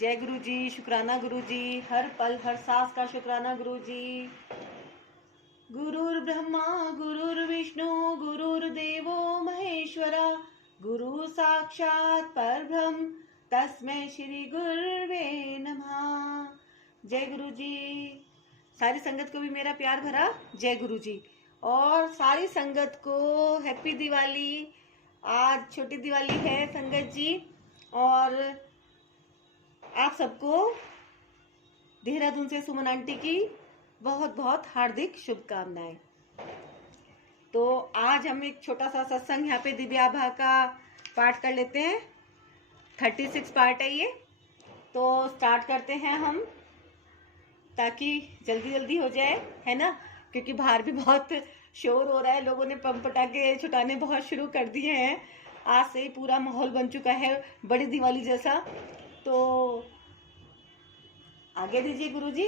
जय गुरु जी, शुक्राना गुरु जी, हर पल हर सांस का शुक्राना गुरु जी। गुरुर् ब्रह्मा गुरुर्विष्णु गुरुर्देवो महेश्वरा, गुरु साक्षात परब्रह्म तस्मै श्री गुरुवे नमः। जय गुरु जी। सारी संगत को भी मेरा प्यार भरा जय गुरु जी, और सारी संगत को हैप्पी दिवाली। आज छोटी दिवाली है संगत जी, और आप सबको देहरादून से सुमन आंटी की बहुत बहुत हार्दिक शुभकामनाएं। तो आज हम एक छोटा सा सत्संग यहाँ पे दिव्या आभा का पाठ कर लेते हैं। 36 पार्ट है ये, तो स्टार्ट करते हैं हम, ताकि जल्दी जल्दी हो जाए, है ना, क्योंकि बाहर भी बहुत शोर हो रहा है। लोगों ने बम पटाखे छुटाने बहुत शुरू कर दिए हैं। आज से ही पूरा माहौल बन चुका है बड़ी दिवाली जैसा। तो आगे दीजिए गुरु जी।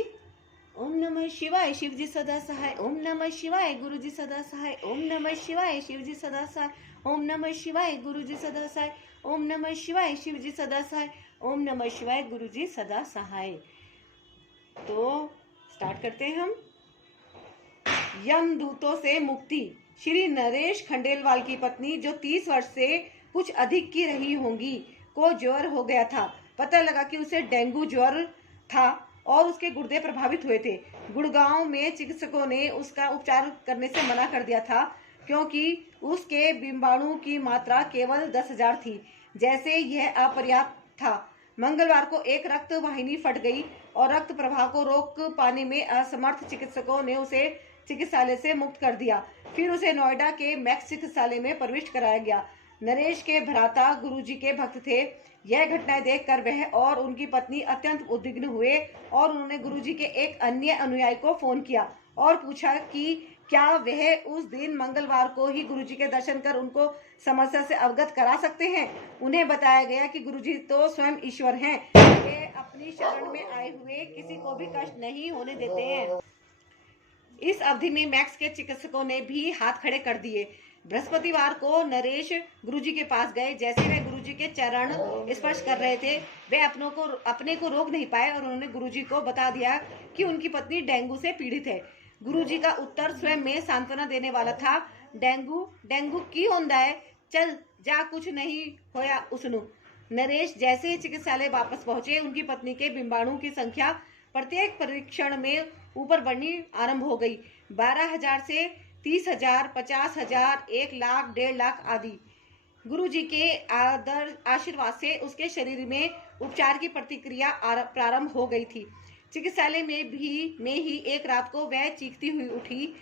ओम नमः शिवाय, शिव जी सदा सहाय। ओम नमः शिवाय, गुरु जी सदा सहाय। ओम नमः शिवाय, शिव जी सदा सहाय। ओम नमः शिवाय, गुरु जी सदा सहाय। ओम नमः शिवाय, शिव जी सदा सहाय। ओम नमः शिवाय, गुरु जी सदा सहाय। तो स्टार्ट करते हैं हम। यम दूतों से मुक्ति। श्री नरेश खंडेलवाल की पत्नी, जो 30 वर्ष से कुछ अधिक की रही होंगी, को ज्वर हो गया था। पता लगा कि उसे डेंगू ज्वर था और उसके गुर्दे प्रभावित हुए थे। गुड़गांव में चिकित्सकों ने उसका उपचार करने से मना कर दिया था, क्योंकि उसके बीमाणु की मात्रा केवल 10,000 थी। जैसे यह अपर्याप्त था, मंगलवार को एक रक्त वाहिनी फट गई और रक्त प्रवाह को रोक पाने में असमर्थ चिकित्सकों ने उसे चिकित्सालय से मुक्त कर दिया। फिर उसे नोएडा के मैक्स चिकित्सालय में प्रविष्ट कराया गया। नरेश के भ्राता गुरुजी के भक्त थे। यह घटनाएं देखकर वह और उनकी पत्नी अत्यंत उद्विग्न हुए और उन्होंने गुरुजी के एक अन्य अनुयायी को फोन किया और पूछा कि क्या वह उस दिन मंगलवार को ही गुरुजी के दर्शन कर उनको समस्या से अवगत करा सकते हैं। उन्हें बताया गया कि गुरुजी तो स्वयं ईश्वर हैं, वे अपनी शरण में आए हुए किसी को भी कष्ट नहीं होने देते हैं। इस अवधि में मैक्स के चिकित्सकों ने भी हाथ खड़े कर दिए। बृहस्पतिवार को नरेश गुरुजी के पास गए। जैसे वे गुरुजी के चरण स्पर्श कर रहे थे, वे अपने को रोक नहीं पाए और उन्होंने गुरुजी को बता दिया कि उनकी पत्नी डेंगू से पीड़ित है। गुरुजी का उत्तर स्वयं में सांत्वना देने वाला था। डेंगू की होंदा है, चल जा, कुछ नहीं होया उसनु। नरेश जैसे ही चिकित्सालय वापस पहुंचे, उनकी पत्नी के बिंबाणु की संख्या प्रत्येक परीक्षण में ऊपर बढ़नी आरंभ हो गई। 12,000 से 30,000, 50,000, 1 लाख, 1.5 लाख आदि। गुरुजी के आशीर्वाद से उसके शरीर में उपचार की प्रतिक्रिया प्रारंभ हो गई थी। चिकित्सालय में ही एक रात को वह चीखती हुई उठी।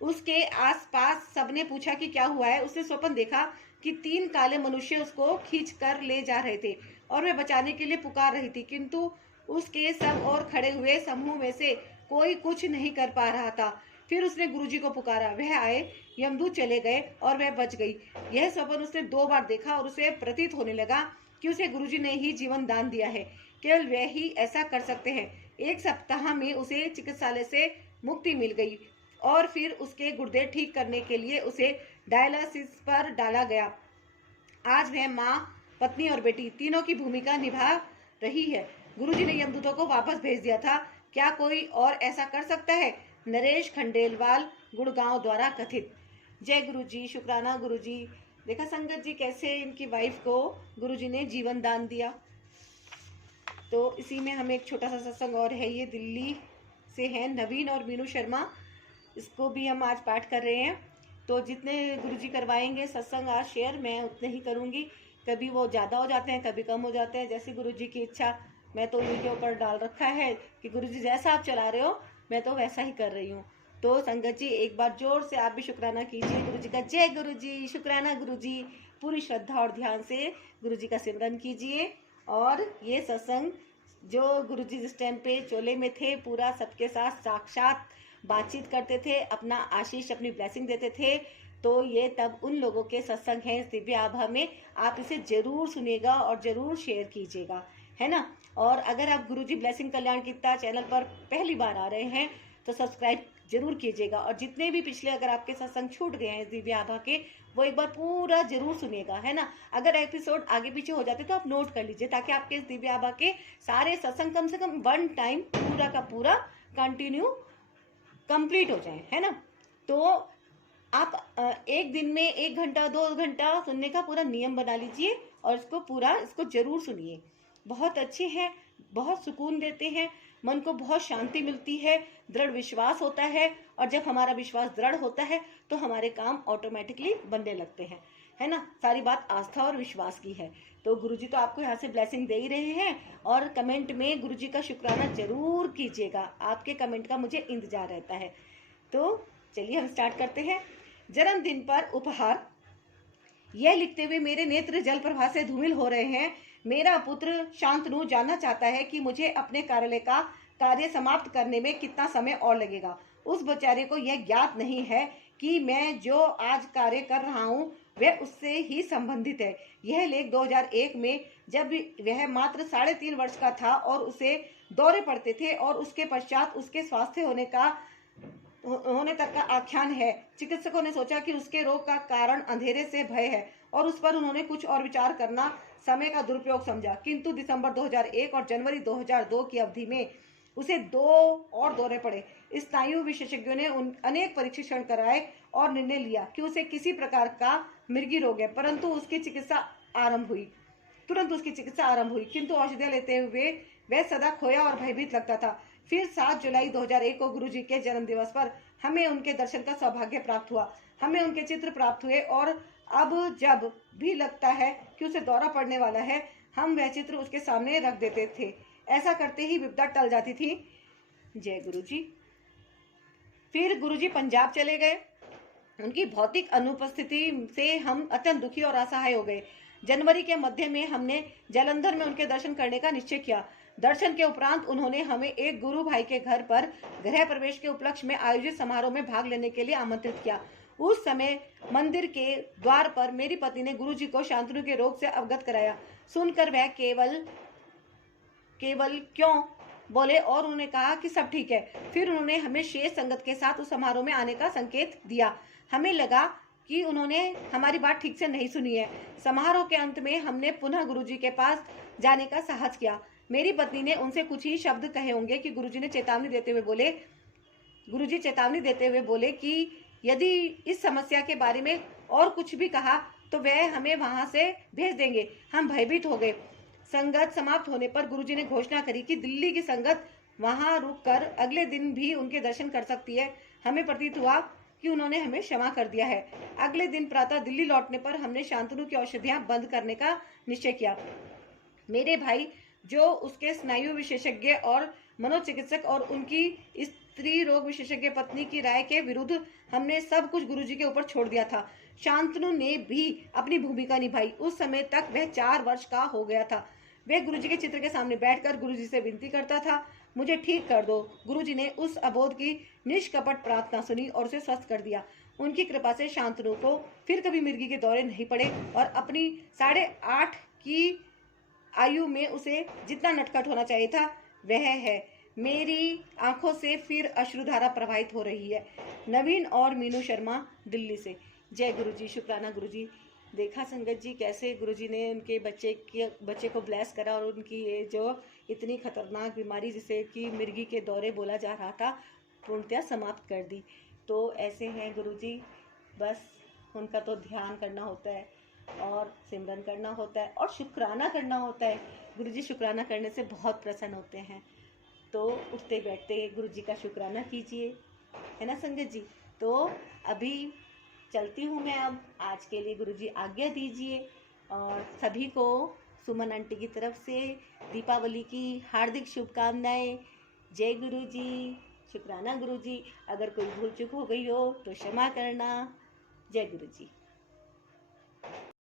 उसके आसपास सबने पूछा कि क्या हुआ है। उसने स्वप्न देखा कि 3 काले मनुष्य उसको खींच कर ले जा रहे थे और वह बचाने के लिए पुकार रही थी, किंतु उसके सब और खड़े हुए समूह में से कोई कुछ नहीं कर पा रहा था। फिर उसने गुरुजी को पुकारा, वह आए, यमदूत चले गए और वह बच गई। यह स्वप्न उसने 2 बार देखा और उसे प्रतीत होने लगा कि उसे गुरुजी ने ही जीवन दान दिया है। केवल वह ही ऐसा कर सकते हैं। 1 सप्ताह में उसे चिकित्सालय से मुक्ति मिल गई और फिर उसके गुर्दे ठीक करने के लिए उसे डायलिसिस पर डाला गया। आज वह माँ, पत्नी और बेटी तीनों की भूमिका निभा रही है। गुरुजी ने यमदूतों को वापस भेज दिया था। क्या कोई और ऐसा कर सकता है? नरेश खंडेलवाल, गुड़गांव द्वारा कथित। जय गुरु जी, शुक्राना गुरु जी। देखा संगत जी कैसे इनकी वाइफ को गुरुजी ने जीवन दान दिया। तो इसी में हमें एक छोटा सा सत्संग और है, ये दिल्ली से हैं नवीन और मीनू शर्मा, इसको भी हम आज पाठ कर रहे हैं। तो जितने गुरुजी करवाएंगे सत्संग आज शेयर, मैं उतने ही करूँगी। कभी वो ज़्यादा हो जाते हैं, कभी कम हो जाते हैं, जैसे गुरुजी की इच्छा। मैं तो वीडियो पर डाल रखा है कि गुरुजी जैसा आप चला रहे हो, मैं तो वैसा ही कर रही हूँ। तो संगत जी एक बार जोर से आप भी शुक्राना कीजिए गुरुजी का। जय गुरुजी, शुक्राना गुरुजी। पूरी श्रद्धा और ध्यान से गुरुजी का सिमरन कीजिए। और ये सत्संग जो गुरुजी जिस टाइम पे चोले में थे, पूरा सबके साथ साक्षात बातचीत करते थे, अपना आशीष, अपनी ब्लेसिंग देते थे, तो ये तब उन लोगों के सत्संग हैं दिव्य आभा में। आप इसे जरूर सुनिएगा और जरूर शेयर कीजिएगा, है ना। और अगर आप गुरुजी ब्लेसिंग कल्याण गीता चैनल पर पहली बार आ रहे हैं तो सब्सक्राइब जरूर कीजिएगा। और जितने भी पिछले अगर आपके सत्संग छूट गए हैं इस दिव्य आभा के, वो एक बार पूरा जरूर सुनिएगा, है ना। अगर एपिसोड आगे पीछे हो जाते तो आप नोट कर लीजिए, ताकि आपके इस दिव्य आभा के सारे सत्संग कम से कम 1 टाइम पूरा का पूरा कंटिन्यू कंप्लीट हो जाए, है ना। तो आप एक दिन में 1 घंटा 2 घंटा सुनने का पूरा नियम बना लीजिए और इसको जरूर सुनिए। बहुत अच्छे हैं, बहुत सुकून देते हैं, मन को बहुत शांति मिलती है, दृढ़ विश्वास होता है, और जब हमारा विश्वास दृढ़ होता है तो हमारे काम ऑटोमेटिकली बनने लगते हैं, है ना। सारी बात आस्था और विश्वास की है। तो गुरुजी तो आपको यहाँ से ब्लेसिंग दे ही रहे हैं, और कमेंट में गुरुजी का शुक्राना जरूर कीजिएगा। आपके कमेंट का मुझे इंतजार रहता है। तो चलिए हम स्टार्ट करते हैं। जन्मदिन पर उपहार। यह लिखते हुए मेरे नेत्र जल प्रभा से धूमिल हो रहे हैं। मेरा पुत्र शांतनु जानना चाहता है कि मुझे अपने कार्यालय का कार्य समाप्त करने में कितना समय और लगेगा। उस बेचारे को यह ज्ञात नहीं है कि मैं जो आज कार्य कर रहा हूँ वह उससे ही संबंधित है। यह लेख 2001 में, जब वह मात्र 3.5 वर्ष का था और उसे दौरे पड़ते थे, और उसके पश्चात उसके स्वास्थ्य होने तक का आख्यान है। चिकित्सकों ने सोचा कि उसके रोग का कारण अंधेरे से भय है, और उस पर उन्होंने कुछ और विचार करना समय का दुरुपयोग समझा। किंतु दिसंबर 2001 और जनवरी 2002 की अवधि में उसे 2 और दौरे पड़े। स्नायु विशेषज्ञों ने अनेक परीक्षण कराए और निर्णय लिया कि उसे किसी प्रकार का मिर्गी रोग है, परंतु तुरंत उसकी चिकित्सा आरंभ हुई। किंतु औषधियां लेते हुए वह सदा खोया और भयभीत लगता था। फिर 7 जुलाई 2001 को गुरुजी के जन्म दिवस पर हमें उनके दर्शन का सौभाग्य प्राप्त हुआ। हमें उनके चित्र प्राप्त हुए, और अब जब भी लगता है कि उसे दौरा पड़ने वाला है, हम वह चित्र उसके सामने रख देते थे। ऐसा करते ही विपदा टल जाती थी। जय गुरुजी। फिर गुरुजी पंजाब चले गए। उनकी भौतिक अनुपस्थिति से हम अत्यंत दुखी और असहाय हो गए। जनवरी के मध्य में हमने जालंधर में उनके दर्शन करने का निश्चय किया। दर्शन के उपरांत उन्होंने हमें एक गुरु भाई के घर पर गृह प्रवेश के उपलक्ष्य में आयोजित समारोह में भाग लेने के लिए आमंत्रित किया। उस समय मंदिर के द्वार पर मेरी पत्नी ने गुरुजी को शांतनु के रोग से अवगत कराया। सुनकर वह केवल क्यों बोले, और उन्होंने कहा कि सब ठीक है। फिर उन्होंने हमें शेष संगत के साथ उस समारोह में आने का संकेत दिया। हमें लगा कि उन्होंने हमारी बात ठीक से नहीं सुनी है। समारोह के अंत में हमने पुनः गुरुजी के पास जाने का साहस किया। मेरी पत्नी ने उनसे कुछ ही शब्द कहे होंगे कि गुरुजी चेतावनी देते हुए बोले कि यदि इस समस्या के बारे में और कुछ भी कहा तो वह हमें वहां से भेज देंगे। हम भयभीत हो गए। संगत समाप्त होने पर गुरुजी ने घोषणा करी कि दिल्ली की संगत वहां रुककर अगले दिन भी उनके दर्शन कर सकती है। हमें प्रतीत हुआ कि उन्होंने हमें क्षमा कर दिया है। अगले दिन प्रातः दिल्ली लौटने पर हमने शांतनु की औषधियां बंद करने का निश्चय किया। मेरे भाई, जो उसके स्नायु विशेषज्ञ और मनोचिकित्सक और उनकी स्त्री रोग विशेषज्ञ पत्नी की राय के विरुद्ध हमने सब कुछ गुरुजी के ऊपर छोड़ दिया था। शांतनु ने भी अपनी भूमिका निभाई। उस समय तक वह 4 वर्ष का हो गया था। वह गुरुजी के चित्र के सामने बैठकर गुरुजी से विनती करता था, मुझे ठीक कर दो। गुरुजी ने उस अबोध की निष्कपट प्रार्थना सुनी और उसे स्वस्थ कर दिया। उनकी कृपा से शांतनु को फिर कभी मिर्गी के दौरे नहीं पड़े, और अपनी 8.5 की आयु में उसे जितना नटखट होना चाहिए था वह है। मेरी आंखों से फिर अश्रुधारा प्रवाहित हो रही है। नवीन और मीनू शर्मा, दिल्ली से। जय गुरुजी। शुक्राना गुरुजी। देखा संगत जी कैसे गुरुजी ने उनके बच्चे को ब्लेस करा, और उनकी ये जो इतनी खतरनाक बीमारी जिसे कि मिर्गी के दौरे बोला जा रहा था, पूर्णतया समाप्त कर दी। तो ऐसे हैं गुरुजी, बस उनका तो ध्यान करना होता है और सिमरन करना होता है और शुक्राना करना होता है। गुरुजी शुक्राना करने से बहुत प्रसन्न होते हैं। तो उठते बैठते गुरुजी का शुक्राना कीजिए, है ना संगत जी। तो अभी चलती हूँ मैं। अब आज के लिए गुरुजी आज्ञा दीजिए, और सभी को सुमन आंटी की तरफ से दीपावली की हार्दिक शुभकामनाएं। जय गुरुजी। शुक्राना गुरुजी। अगर कोई भूल चूक हो गई हो तो क्षमा करना। जय गुरुजी।